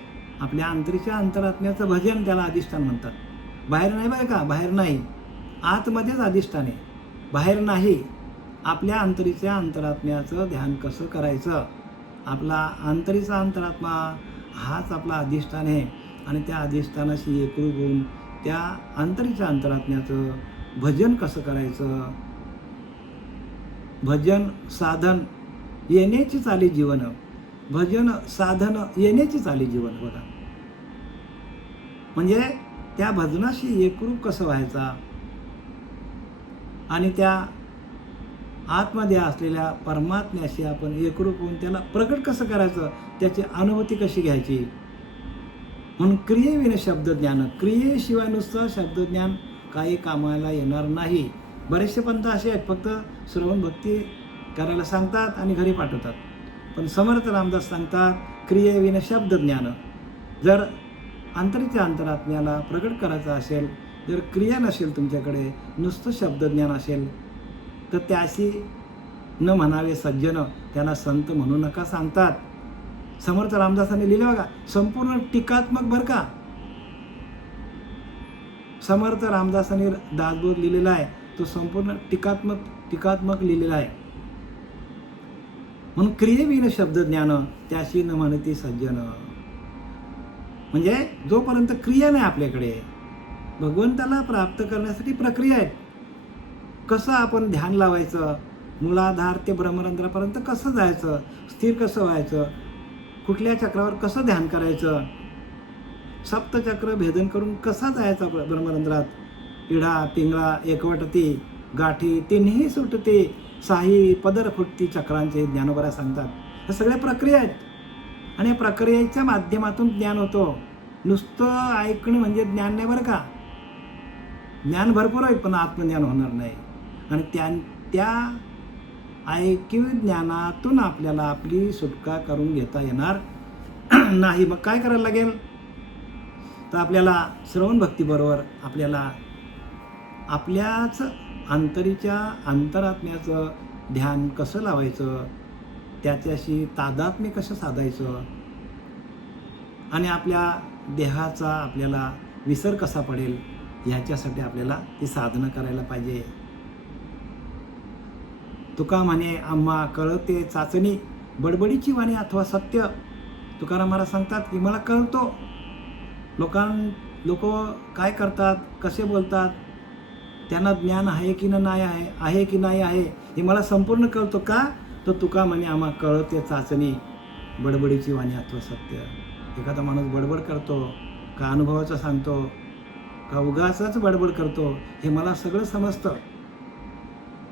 आपल्या अंतरीच्या अंतरात्म्याचं भजन, त्याला अधिष्ठान म्हणतात. बाहेर नाही बरं का, बाहेर नाही, आतमध्येच अधिष्ठान आहे, बाहेर नाही. आपल्या अंतरीच्या अंतरात्म्याचं ध्यान कसं करायचं? आपला अंतरीचा अंतरात्मा हाच आपला अधिष्ठान आहे. आणि त्या अधिष्ठानाशी एकरूप होऊन त्या अंतरीच्या अंतरात्म्याचं भजन कसं करायचं? भजन साधन येण्याची चाली जीवन, भजन साधन येण्याची चाली जीवन. बघा, म्हणजे त्या भजनाशी एकरूप कसं व्हायचा आणि त्या आतमध्ये असलेल्या परमात्म्याशी आपण एकरूप होऊन त्याला प्रकट कसं करायचं, त्याची अनुभूती कशी घ्यायची. म्हणून क्रियेविना शब्दज्ञान, क्रियेशिवाय नुसतं शब्दज्ञान काही कामाला येणार नाही. बरेचसे पंथ असे आहेत, फक्त श्रवण भक्ती करायला सांगतात आणि घरी पाठवतात. पण समर्थ रामदास सांगतात क्रियेविना शब्दज्ञान. जर अंतरीच्या अंतरात्म्याला प्रकट करायचं असेल, जर क्रिया नसेल तुमच्याकडे, नुसतं शब्दज्ञान असेल, तर त्याशी न म्हणावे सज्जन, त्यांना संत म्हणू नका सांगतात. समर्थ रामदासांनी लिहिलं बघा, संपूर्ण टीकात्मक बरं का. समर्थ रामदासांनी दासबोध लिहिलेला आहे, तो संपूर्ण टीकात्मक लिहिलेला आहे. म्हणून क्रियेविना शब्दज्ञान त्याशी न म्हणती सज्जन. म्हणजे जोपर्यंत क्रिया नाही आपल्याकडे, भगवंताला प्राप्त करण्यासाठी प्रक्रिया आहेत. कसं आपण ध्यान लावायचं, मूलाधार ते ब्रह्मरंध्रापर्यंत कसं जायचं, स्थिर कसं व्हायचं, कुठल्या चक्रावर कसं ध्यान करायचं, सप्तचक्र भेदन करून कसा जायचा ब्रह्मरंध्रात, पिढा पिंगळा एकवटती गाठी तिन्ही सुटते, साही पदर फुटती चक्रांचे, ज्ञानोबरा सांगतात. हे सगळ्या प्रक्रिया आहेत. आणि या प्रक्रियेच्या माध्यमातून ज्ञान होतो. नुसतं ऐकणं म्हणजे ज्ञान नाही बरं का. ज्ञान भरपूर आहे पण आत्मज्ञान होणार नाही. आणि त्या ऐकीव ज्ञानातून आपल्याला आपली सुटका करून घेता येणार नाही. मग काय करायला लागेल? तर आपल्याला श्रवण भक्तीबरोबर आपल्याला आपल्याच अंतरीच्या अंतरात्म्याचं ध्यान कसं लावायचं, त्याच्याशी तादात्म्य कसं साधायचं आणि आपल्या देहाचा आपल्याला विसर कसा पडेल ह्याच्यासाठी आपल्याला ती साधना करायला पाहिजे. तुका म्हणे आम्हा कळते चाचणी बडबडीची वाणी अथवा सत्य. तुकाराम महाराज सांगतात की मला कळतो लोक काय करतात, कसे बोलतात, त्यांना ज्ञान आहे की नाही आहे की नाही आहे हे मला संपूर्ण कळतो. का तर तुका म्हणे आम्हा कळते चाचणी बडबडीची वाणी अथवा सत्य. एखादा माणूस बडबड करतो का अनुभवाचं सांगतो का उगाचच बडबड करतो हे मला सगळं समजतं.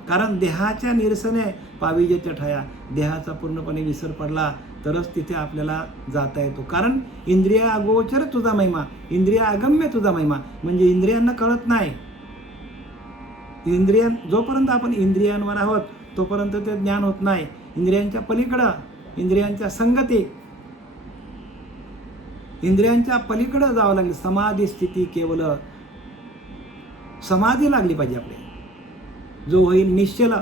कारण देहाच्या निरसने पाविजेच्या ठाया, देहाचा पूर्णपणे विसर पडला तरच तिथे आपल्याला जाता येतो. कारण इंद्रिय अगोचर तुझा महिमा, इंद्रिय अगम्य तुझा महिमा, म्हणजे इंद्रियांना कळत नाही. जोपर्यंत आपण इंद्रियांवर आहोत तोपर्यंत ते ज्ञान होत नाही. इंद्रियांच्या पलीकडं, इंद्रियांच्या संगती, इंद्रियांच्या पलीकडं जावं लागेल. समाधी स्थिती केवळ समाधी लागली पाहिजे आपली. जो होईल निश्चल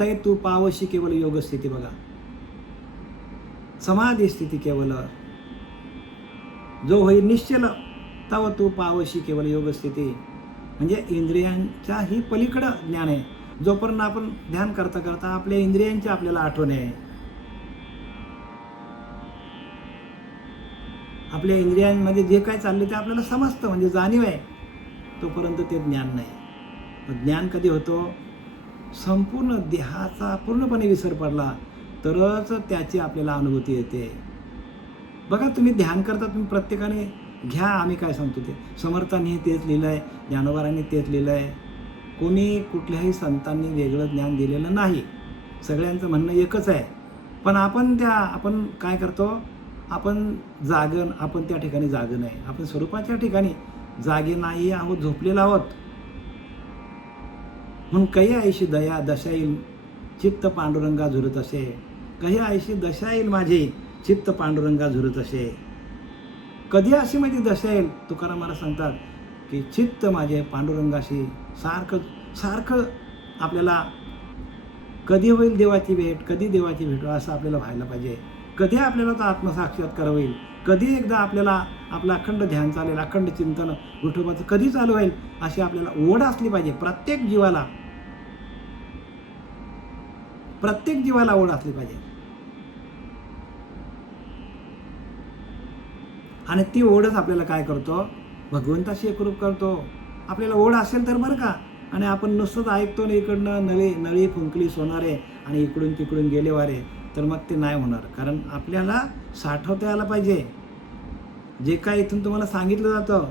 तै तू पावशी केवळ योग स्थिती. बघा, समाधी स्थिती केवळ जो होईल निश्चल तव तू पावशी केवळ योग स्थिती. म्हणजे इंद्रियांच्याही पलीकडं ज्ञान आहे. जोपर्यंत आपण ध्यान करता करता आपल्या इंद्रियांची आपल्याला आठवण आहे, आपल्या इंद्रियांमध्ये जे काय चालले ते आपल्याला समजतं, म्हणजे जाणीव आहे, तोपर्यंत ते ज्ञान नाही. ज्ञान कधी होतो? संपूर्ण देहाचा पूर्णपणे विसर पडला तरच त्याची आपल्याला अनुभूती येते. बघा, तुम्ही ध्यान करता, तुम्ही प्रत्येकाने घ्या, आम्ही काय सांगतो ते. समर्थांनी तेच लिहिलं आहे, ज्ञानोबारांनी तेच लिहिलं आहे. कोणी कुठल्याही संतांनी वेगळं ज्ञान दिलेलं नाही. सगळ्यांचं म्हणणं एकच आहे. पण आपण काय करतो? आपण त्या ठिकाणी जागं नाही. आपण स्वरूपाच्या ठिकाणी जागे नाही आहोत, झोपलेलो आहोत. म्हणून काही आयशी दया दशा येईल चित्त पांडुरंगा झुरत असे. काही आयशी दशा येईल माझी चित्त पांडुरंगा झुरत असे. कधी अशी माझी दशा येईल? तुकाराम महाराज सांगतात की चित्त माझे पांडुरंगाशी सारखं आपल्याला कधी होईल देवाची भेट, कधी देवाची भेट असं आपल्याला व्हायला पाहिजे. कधी आपल्याला तो आत्मसाक्षात्कार होईल, कधी एकदा आपल्याला आपलं अखंड ध्यान चालेल, अखंड चिंतन विठोबाचं कधी चालू होईल अशी आपल्याला ओढ असली पाहिजे. प्रत्येक जीवाला ओढ असली पाहिजे. आणि ती ओढच आपल्याला काय करतो? भगवंताशी एकरूप करतो. आपल्याला ओढ असेल तर बरं का. आणि आपण नुसतंच ऐकतो ना, इकडनं नळी फुंकली सोनारे आणि इकडून तिकडून गेले वारे, तर मग ते नाही होणार. कारण आपल्याला साठवता यायला पाहिजे. जे काय इथून तुम्हाला सांगितलं जातं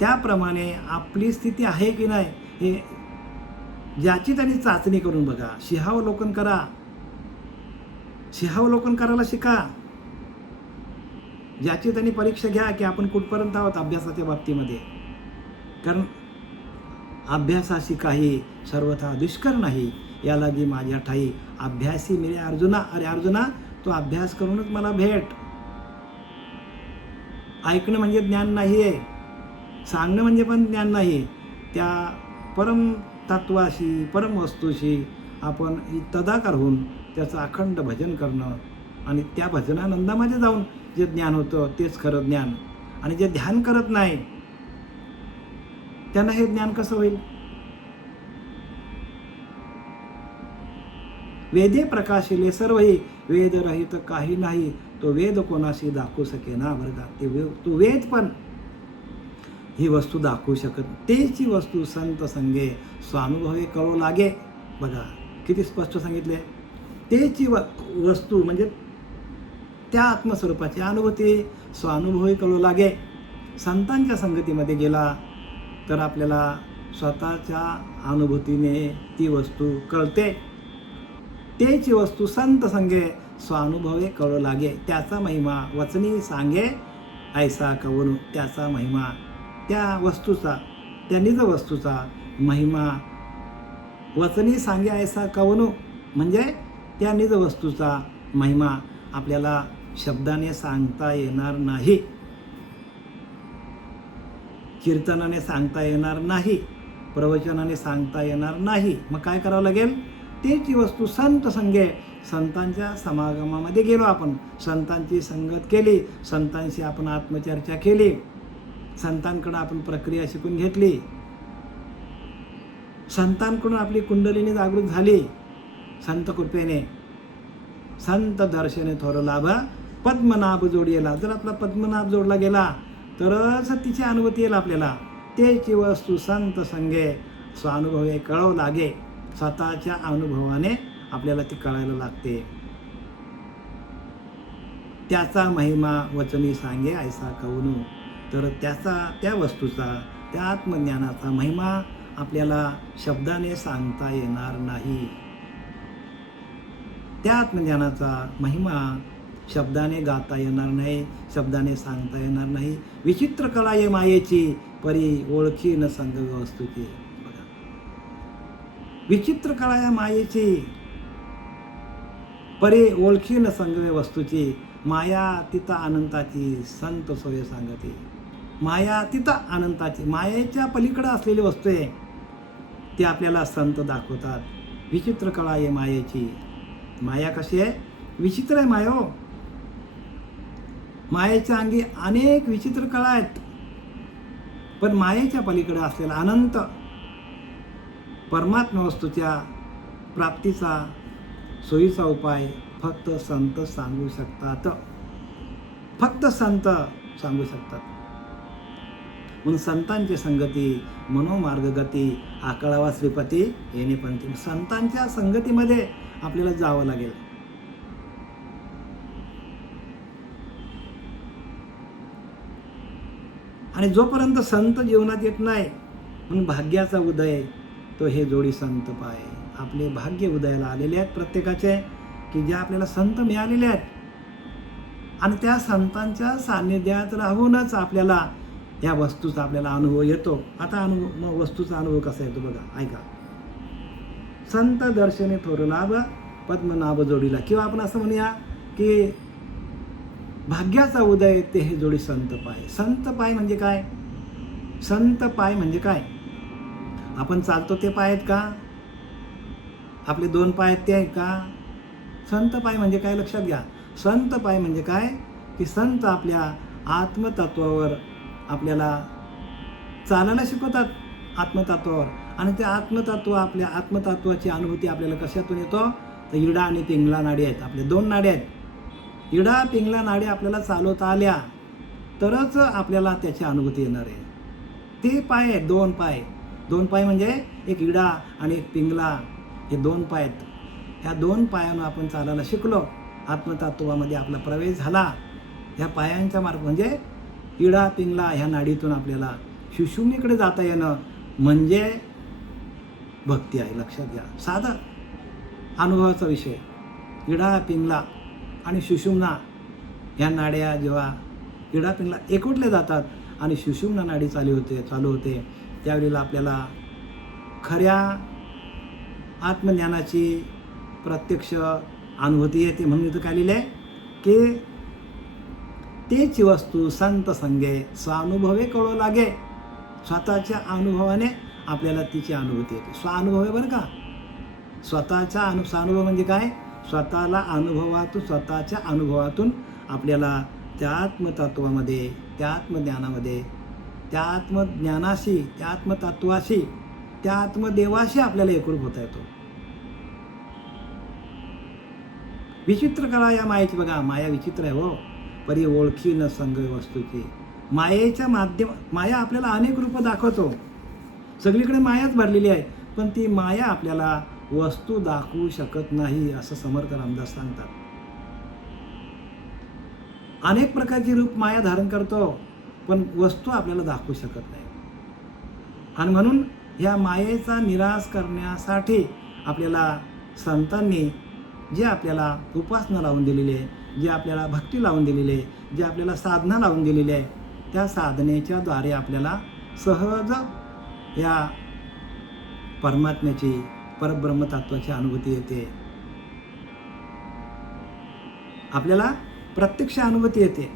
त्याप्रमाणे आपली स्थिती आहे की नाही हे ज्याची त्यांनी चाचणी करून बघा. सिंहावलोकन करायला शिका. ज्याची त्यांनी परीक्षा घ्या की आपण कुठपर्यंत आहोत अभ्यासाच्या बाबतीमध्ये. कारण अभ्यासाशी काही सर्वथा दुष्कर नाही, या लागी माझ्या ठाई अभ्यासी मिळे अर्जुना. अरे अर्जुना, तो अभ्यास करूनच मला भेट. ऐकणं म्हणजे ज्ञान नाही आहे, सांगणं म्हणजे पण ज्ञान नाही. त्या परम तत्वाशी, परम वस्तूशी आपण तदाकार होऊन त्याचं अखंड भजन करणं आणि त्या भजनानंदामध्ये जाऊन जे ज्ञान होतं तेच खरं ज्ञान. आणि जे ध्यान करत नाही त्यांना हे ज्ञान कसं होईल? वेदे प्रकाशिले सर्वही, वेद रहित काही नाही, तो वेद कोणाशी दाखवू सके ना. बरं का, तो वेद पण ही वस्तू दाखवू शकत. तेची वस्तू संत संगे स्वानुभवे कळू लागे. बघा किती स्पष्ट सांगितले. तेची वस्तू म्हणजे त्या आत्मस्वरूपाची अनुभूती स्वानुभवी कळू लागे. संतांच्या संगतीमध्ये गेला तर आपल्याला स्वतःच्या अनुभूतीने ती वस्तू कळते. तेची वस्तू संत संगे स्वानुभवे कळू लागे. त्याचा महिमा वचनी सांगे ऐसा कवनू. त्याचा महिमा, त्या वस्तूचा, त्या निज वस्तूचा महिमा वचनी सांगे ऐसा कवनू, म्हणजे त्या निज वस्तूचा महिमा आपल्याला शब्दाने सांगता येणार नाही, कीर्तनाने सांगता येणार नाही. प्रवचनाने सांगता येणार नाही. मग काय करावं लागेल? तेची वस्तू संत संगे, संतांच्या समागमामध्ये गेलो आपण, संतांची संगत केली, संतांशी आपण आत्मचर्चा केली, संतांकडून आपण प्रक्रिया शिकून घेतली, संतांकडून आपली कुंडलिनी जागृत झाली, संत कृपेने, संत दर्शने थोर लाभ पद्मनाभ जोडिला. जर आपला पद्मनाभ जोडला गेला तरच तिची अनुभूती येईल आपल्याला. तेची वस्तू संत संगे स्वानुभवे कळव लागे. स्वतःच्या अनुभवाने आपल्याला ती कळायला लागते. त्याचा महिमा वचनी सांगे ऐसा कवनू. तर त्या वस्तूचा, त्या आत्मज्ञानाचा महिमा आपल्याला शब्दाने सांगता येणार नाही. त्या आत्मज्ञानाचा महिमा शब्दाने गाता येणार नाही, शब्दाने सांगता येणार नाही. विचित्र कळा ये मायेची, परी ओळखी न संग वस्तूची. बघा, विचित्र कळा या मायेची, परी ओळखी न संग वस्तूची. माया तिता अनंताची, संत सोय सांगते. माया तिता अनंताची, मायेच्या पलीकडे असलेली वस्तू आहे ती आपल्याला संत दाखवतात. विचित्र कळा आहे मायेची. माया कशी आहे? विचित्र आहे माया. हो, मायेच्या अंगी अनेक विचित्र कळा आहेत, पण मायेच्या पलीकडे असलेला अनंत परमात्मा वस्तूच्या प्राप्तीचा सोयीचा उपाय फक्त संत सांगू शकतात. फक्त संत सांगू शकतात. म्हणून संतांची संगती मनोमार्गगती आकळावा श्रीपती येणे पंथी. संतांच्या संगतीमध्ये आपल्याला जावं लागेल. आणि जोपर्यंत संत जीवनात येत नाही, म्हणून भाग्याचा उदय तो हे जोडी संत पाय. आपले भाग्य उदयाला आलेले आहेत प्रत्येकाचे, की जे आपल्याला संत मिळालेले आहेत. आणि त्या संतांच्या सान्निध्यात राहूनच आपल्याला या वस्तूचा आपल्याला अनुभव येतो. आता वस्तूचा अनुभव कसा येतो बघा, ऐका. संत दर्शने थोर लाभ पद्मनाभ जोडीला. किंवा आपण असं म्हणूया की भाग्याचा उदय ते हे जोडी संत पाय. संत पाय म्हणजे काय? संत पाय म्हणजे काय? आपण चालतो ते पाय आहेत का? आपले 2 पाय आहेत ते आहेत का? संत पाय म्हणजे काय लक्षात घ्या. संत पाय म्हणजे काय? की संत आपल्या आत्मतत्वावर आपल्याला चालायला शिकवतात, आत्मतत्वावर. आणि ते आत्मतत्व, आपल्या आत्मतत्वाची अनुभूती आपल्याला कशातून येतो? तर इडा आणि पिंगला नाडी आहेत, आपले 2 नाडी आहेत. इडा पिंगला नाडी आपल्याला चालवता आल्या तरच आपल्याला त्याची अनुभूती येणार आहे. ते पाय आहेत, 2 पाय. 2 पाय म्हणजे एक इडा आणि एक पिंगला, हे 2 पाय आहेत. ह्या 2 पायानं आपण चालायला शिकलो, आत्मतत्वामध्ये आपला प्रवेश झाला. ह्या पायांच्या मार्ग म्हणजे इडा पिंगला ह्या नाडीतून आपल्याला सुषुम्नीकडे जाता येणं म्हणजे भक्ती आहे. लक्षात घ्या, साधा अनुभवाचा विषय. इडा पिंगला आणि सुषुम्ना ह्या नाड्या जेव्हा इडा पिंगला एकवटले जातात आणि सुषुम्ना नाडी चालू होते त्यावेळेला आपल्याला खऱ्या आत्मज्ञानाची प्रत्यक्ष अनुभूती येते. म्हणून इथं काय लिहिलं आहे की तेची वस्तू संत संगे स्वानुभवे कळू लागे. स्वतःच्या अनुभवाने आपल्याला तिची अनुभूती येते. स्वानुभव आहे बरं का. स्वतःचा स्वानुभव म्हणजे काय? स्वतःच्या अनुभवातून आपल्याला त्या आत्मतत्वामध्ये, त्या आत्मज्ञानामध्ये, त्या आत्मज्ञानाशी, त्या आत्मतत्वाशी, त्या आत्मदेवाशी आपल्याला एकरूप होता येतो. विचित्र कळा या मायेची. बघा, माया विचित्र आहे. हो, परी ओळखी न संग वस्तूची. मायेच्या माया आपल्याला अनेक रूपं दाखवतो. सगळीकडे मायाच भरलेली आहे, पण ती माया आपल्याला वस्तू दाखवू शकत नाही, असं समर्थ रामदास सांगतात. अनेक प्रकारची रूप माया धारण करतो, पण वस्तू आपल्याला दाखवू शकत नाही. आणि म्हणून ह्या मायेचा निराश करण्यासाठी आपल्याला संतांनी जे आपल्याला उपासना लावून दिलेली आहे, जे आपल्याला भक्ती लावून दिलेली आहे, जे आपल्याला साधना लावून दिलेली आहे, त्या साधनेच्या द्वारे आपल्याला सहज या परमात्म्याची, परब्रह्मतत्वाची अनुभूती येते. आपल्याला प्रत्यक्ष अनुभूती येते.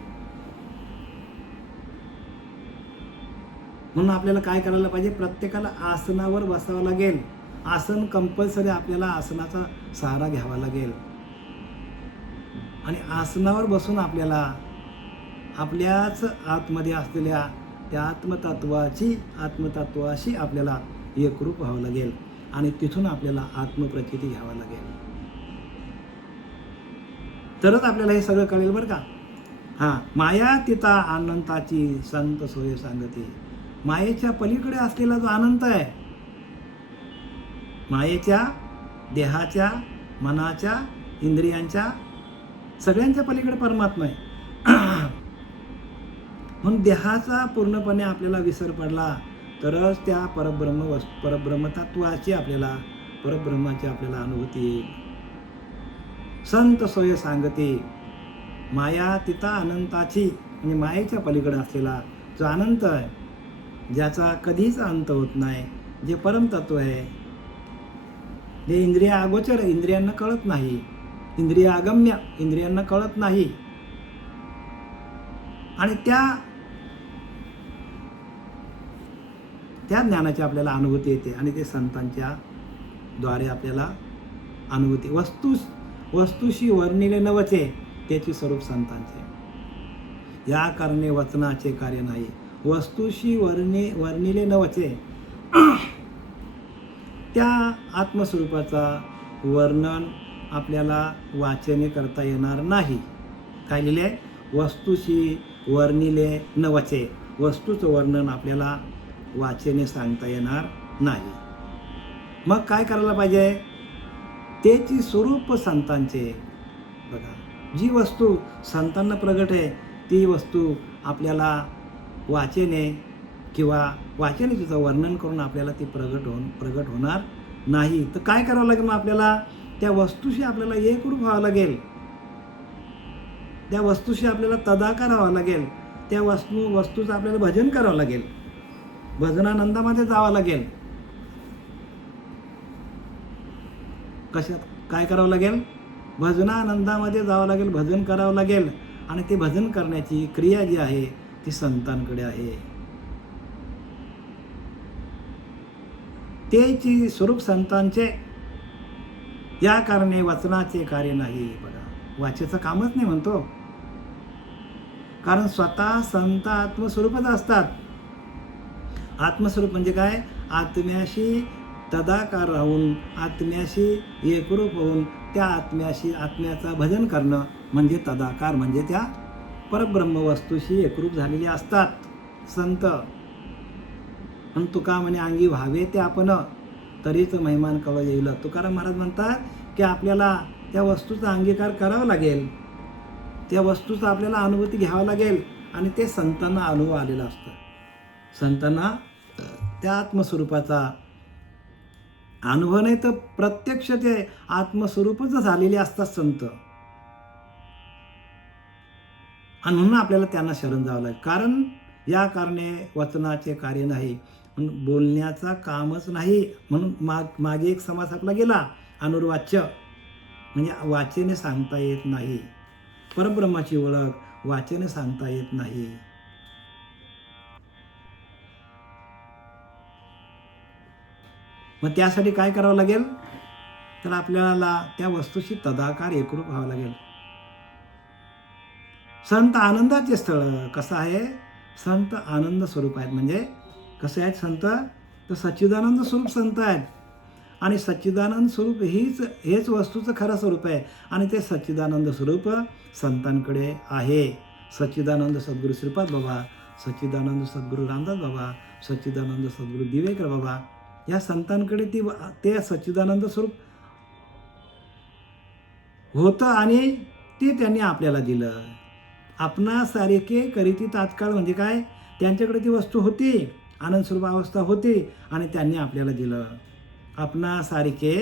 म्हणून आपल्याला काय करायला पाहिजे, प्रत्येकाला आसनावर बसावं लागेल. आसन कंपल्सरी आपल्याला आसनाचा सहारा घ्यावा लागेल आणि आसनावर बसून आपल्याला आपल्याच आतमध्ये असलेल्या त्या आत्मतत्वाशी आपल्याला एकरूप व्हावं लागेल आणि तिथून आपल्याला आत्मप्रचिती घ्यावा लागेल. तरच आपल्याला हे सगळं कळेल बरं का. माया तिथा अनंताची संत सोय सांगते. मायेच्या पलीकडे असलेला जो अनंत आहे, मायेच्या, देहाच्या, मनाच्या, इंद्रियांच्या सगळ्यांच्या पलीकडे परमात्मा आहे. म्हणून देहाचा पूर्णपणे आपल्याला विसर पडला तरच त्या परब्रह्मतत्वाची आपल्याला, परब्रह्माची आपल्याला अनुभूती येईल. संत सोय सांगते. माया तिथा अनंताची म्हणजे मायेच्या पलीकडे असलेला जो अनंत आहे, ज्याचा कधीच अंत होत नाही, जे परमतत्व आहे, जे इंद्रिय अगोचर, इंद्रियांना कळत नाही, इंद्रिय अगम्य, इंद्रियांना कळत नाही, आणि त्या ज्ञानाची आपल्याला अनुभूती येते आणि ते संतांच्या द्वारे आपल्याला अनुभूती. वस्तूशी वर्णिले नवचे, त्याचे स्वरूप संतांचे. या कारणे वचनाचे कार्य नाही. वस्तूशी वर्णिले नवचे, त्या आत्मस्वरूपाचा वर्णन आपल्याला वाचने करता येणार नाही. काय लिहिले? वस्तूशी वर्णिले नवचे. वस्तूचं वर्णन आपल्याला वाचने सांगता येणार नाही. मग काय करायला पाहिजे? त्याची स्वरूप संतांचे. बघा, जी वस्तू संतांना प्रगट आहे ती वस्तू आपल्याला वाचेने किंवा वाचने तिचं वर्णन करून आपल्याला ती प्रगट होणार नाही. तर काय करावं लागेल? मग आपल्याला त्या वस्तूशी आपल्याला एकरूप व्हावं लागेल. त्या वस्तूशी आपल्याला तदाकार व्हावं लागेल. त्या वस्तूचं आपल्याला भजन करावं लागेल, भजनानंदामध्ये जावं लागेल. कशात काय करावं लागेल? भजनानंदामध्ये जावं लागेल, भजन करावं लागेल. आणि ते भजन करण्याची क्रिया जी आहे ती संतांकडे आहे. तेची स्वरूप संतांचे. या कारणे वचनाचे कार्य नाही. बघा, वाचेचं कामच नाही म्हणतो, कारण स्वतः संत आत्मस्वरूपच असतात. आत्मस्वरूप म्हणजे काय? आत्म्याशी तदाकार राहून, आत्म्याशी एकरूप होऊन त्या आत्म्याचा भजन करणं म्हणजे तदाकार, म्हणजे त्या परब्रह्म वस्तूशी एकरूप झालेले असतात संत. आणि तुका म्हणे अंगी व्हावे ते आपण, तरीच महिमान कळ येईल. तुकाराम महाराज म्हणतात की आपल्याला त्या वस्तूचा अंगीकार करावा लागेल, त्या वस्तूचा आपल्याला अनुभूती घ्यावा लागेल. आणि ते संतांना अनुभव आलेला असतं. संतांना त्या आत्मस्वरूपाचा अनुभव नाही तर प्रत्यक्ष ते आत्मस्वरूपच झालेले असतात संत. आणि म्हणून आपल्याला त्यांना शरण जावं लागेल. कारण या कारणे वचनाचे कार्य नाही, म्हणून बोलण्याचा कामच नाही. म्हणून मागे एक समास आपला गेला, अनुर्वाच्य, म्हणजे वाचेने सांगता येत नाही. परब्रह्माची ओळख वाचेने सांगता येत नाही. मग त्यासाठी काय करावं लागेल? तर आपल्याला त्या वस्तूशी तदाकार एकरूप व्हावं लागेल. संत आनंदाचे स्थळ कसं आहे? संत आनंद स्वरूप आहेत. म्हणजे कसे आहेत संत? तर सच्चिदानंद स्वरूप संत आहेत. आणि सच्चिदानंद स्वरूप हेच वस्तूचं खरं स्वरूप आहे. आणि ते सच्चिदानंद स्वरूप संतांकडे आहे. सच्चिदानंद सद्गुरू श्रीपाद बाबा, सच्चिदानंद सद्गुरू रामदास बाबा, सच्चिदानंद सद्गुरू दिवेकर बाबा, या संतांकडे ते सच्चिदानंद स्वरूप होतं आणि ते त्यांनी आपल्याला दिलं. आपणासारखे करीती तात्काळ म्हणजे काय? त्यांच्याकडे ती वस्तू होती, आनंद स्वरूप अवस्था होती आणि त्यांनी आपल्याला दिलं. आपणासारखे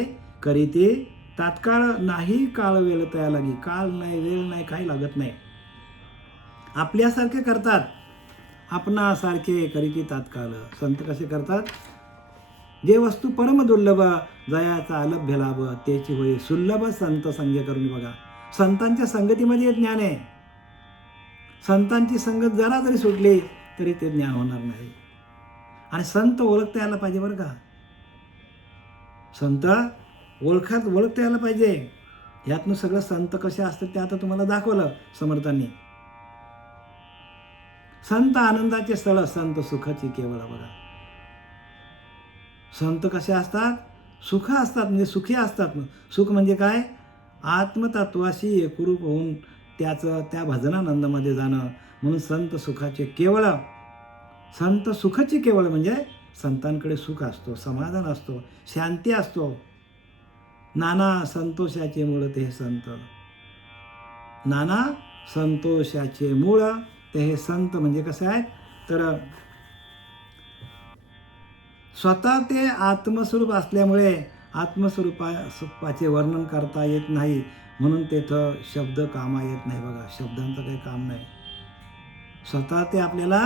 करीती तात्काळ, नाही काळ वेळ तया लागी. काळ नाही, वेळ नाही, काही लागत नाही. आपल्यासारखे करतात. आपणासारखे करीती तात्काळ. संत कसे करतात? जे वस्तू परम दुर्लभ, जयाचा अलभ्य लाभ, त्याची होय सुलभ संत संग करून. बघा, संतांच्या संगतीमध्ये ज्ञान आहे. संतांची संगत जरा जरी सुटली तरी ते ज्ञान होणार नाही. आणि संत ओळखता यायला पाहिजे बरं का. संत ओळखता यायला पाहिजे. यातनं सगळं संत कसे असतात ते आता तुम्हाला दाखवलं समर्थांनी. संत आनंदाचे स्थळ, संत सुखाची केवळ. बघा, संत कसे असतात? सुख असतात, म्हणजे सुखी असतात. सुख म्हणजे काय? आत्मतत्वाशी एकरूप होऊन त्या भजनानंदामध्ये जाणं. म्हणून संत सुखाचे केवळ. संत सुखाची केवळ म्हणजे संतांकडे सुख असतो, समाधान असतो, शांती असतो. नाना संतोषाचे मूळ ते संत. नाना संतोषाचे मूळ ते हे संत. म्हणजे कसं आहे तर स्वतः ते आत्मस्वरूप असल्यामुळे आत्मस्वरूपाचे वर्णन करता येत नाही, म्हणून तेथं शब्द कामा येत नाही. बघा, शब्दांचं काही काम नाही. स्वतः ते आपल्याला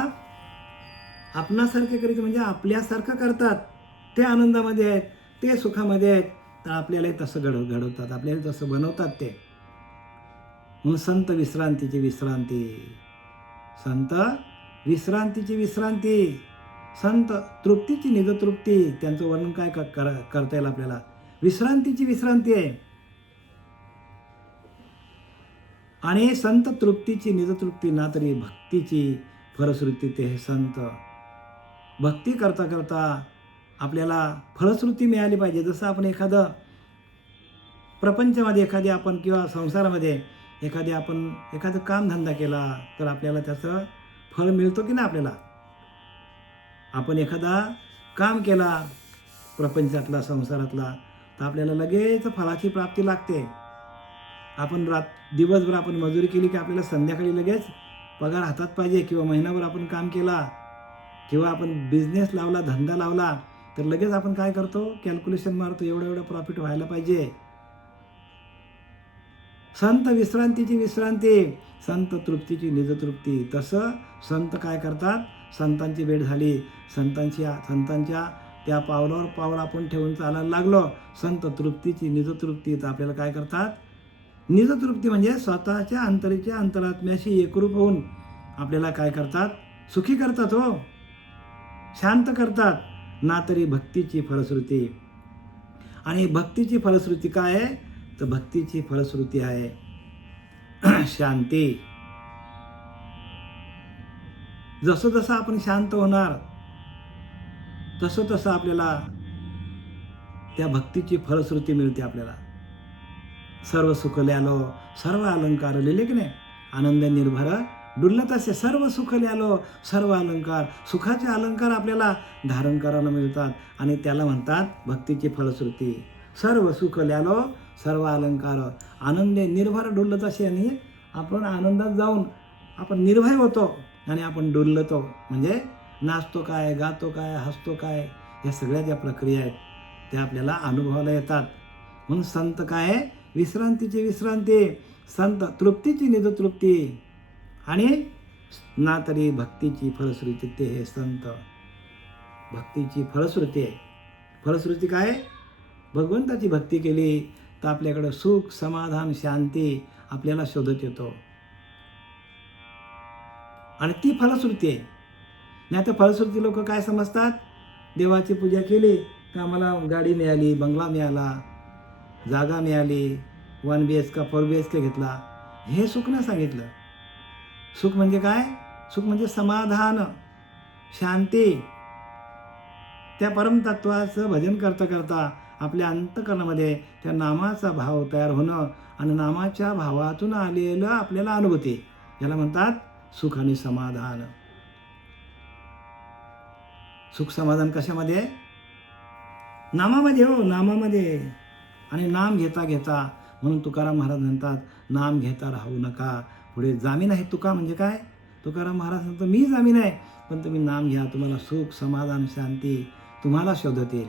आपणासारखे करीत, म्हणजे आपल्यासारखं करतात. ते आनंदामध्ये आहेत, ते सुखामध्ये आहेत, तर आपल्यालाही तसं घडवतात, आपल्याला तसं बनवतात ते. म्हणून संत विश्रांतीची विश्रांती. संत विश्रांतीची विश्रांती. संत तृप्तीची निजतृप्ती. त्यांचं वर्णन काय करता येईल आपल्याला? विश्रांतीची विश्रांती आहे. आणि संत तृप्तीची निजतृप्ती ना तरी भक्तीची फलश्रुती ते हे संत. भक्ती करता करता आपल्याला फलश्रुती मिळाली पाहिजे. जसं आपण एखादं प्रपंचामध्ये एखादी आपण किंवा संसारामध्ये एखादं कामधंदा केला तर आपल्याला त्याचं फळ मिळतो की नाही आपल्याला. आपण एखादा काम केला प्रपंचातला, संसारातला, तर आपल्याला लगेच फळाची प्राप्ती लागते. आपण दिवसभर आपण मजुरी केली की आपल्याला संध्याकाळी लगेच पगार हातात पाहिजे. किंवा महिनाभर आपण काम केला किंवा आपण बिझनेस लावला, धंदा लावला, तर लगेच आपण काय करतो? कॅल्क्युलेशन मारतो, एवढं प्रॉफिट व्हायला पाहिजे. संत विश्रांतीची विश्रांती, संत तृप्तीची निजतृप्ती. तसं संत काय करतात? संतांची भेट झाली, संतांच्या त्या पावलावर पावलं आपण ठेवून चालायला लागलो, संत तृप्तीची निजतृप्ती. तर आपल्याला काय करतात? निजतृप्ती म्हणजे स्वतःच्या अंतरात्म्याशी एकरूप होऊन आपल्याला काय करतात? सुखी करतात. हो, शांत करतात. ना तरी भक्तीची फलश्रुती. आणि भक्तीची फलश्रुती काय आहे? तर भक्तीची फलश्रुती आहे शांती. जसं जसं आपण शांत होणार तसं तसं आपल्याला त्या भक्तीची फलश्रुती मिळते. आपल्याला सर्व सुख ल्यालो सर्व अलंकार. लिहिले की नाही? आनंद निर्भर डुलत असे सर्व सुख ल्यालो सर्व अलंकार. सुखाचे अलंकार आपल्याला धारण करायला मिळतात आणि त्याला म्हणतात भक्तीची फलश्रुती. सर्व सुख ल्यालो सर्व अलंकार. आनंद निर्भर डुलत असे. आणि आपण आनंदात जाऊन आपण निर्भय होतो आणि आपण डुलतो. म्हणजे नाचतो काय, गातो काय, हसतो काय, या सगळ्या ज्या प्रक्रिया आहेत त्या आपल्याला अनुभवाला येतात. म्हणून संत काय आहे? विश्रांतीची विश्रांती, संत तृप्तीची निजतृप्ती आणि ना तरी भक्तीची फलश्रुती ते हे संत. भक्तीची फलश्रुती आहे. फलश्रुती काय? भगवंताची भक्ती केली तर आपल्याकडं सुख, समाधान, शांती आपल्याला शोधत येतो आणि ती फलश्रुती आहे. नाही तर फलश्रुती लोक काय समजतात? देवाची पूजा केली तर आम्हाला गाडी मिळाली, बंगला मिळाला, जागा मिळाली, 1 BHK 4 BHK घेतला. हे सुख नाही सांगितलं. सुख म्हणजे काय? सुख म्हणजे समाधान, शांती. त्या परमतत्वाचं भजन करता करता आपल्या अंतःकरणामध्ये त्या नामाचा भाव तयार होणं आणि नामाच्या भावातून आलेलं आपल्याला अनुभूती, याला म्हणतात सुख आणि समाधान. सुख समाधान कशामध्ये? नामामध्ये. हो, नामामध्ये. आणि नाम घेता घेता, म्हणून तुकाराम महाराज म्हणतात नाम घेता राहू नका. पुढे जामीन आहे. तुका म्हणजे काय? तुकाराम महाराज म्हणतो मी जामीन आहे, पण तुम्ही नाम घ्या, तुम्हाला सुख, समाधान, शांती तुम्हाला शोधत येईल.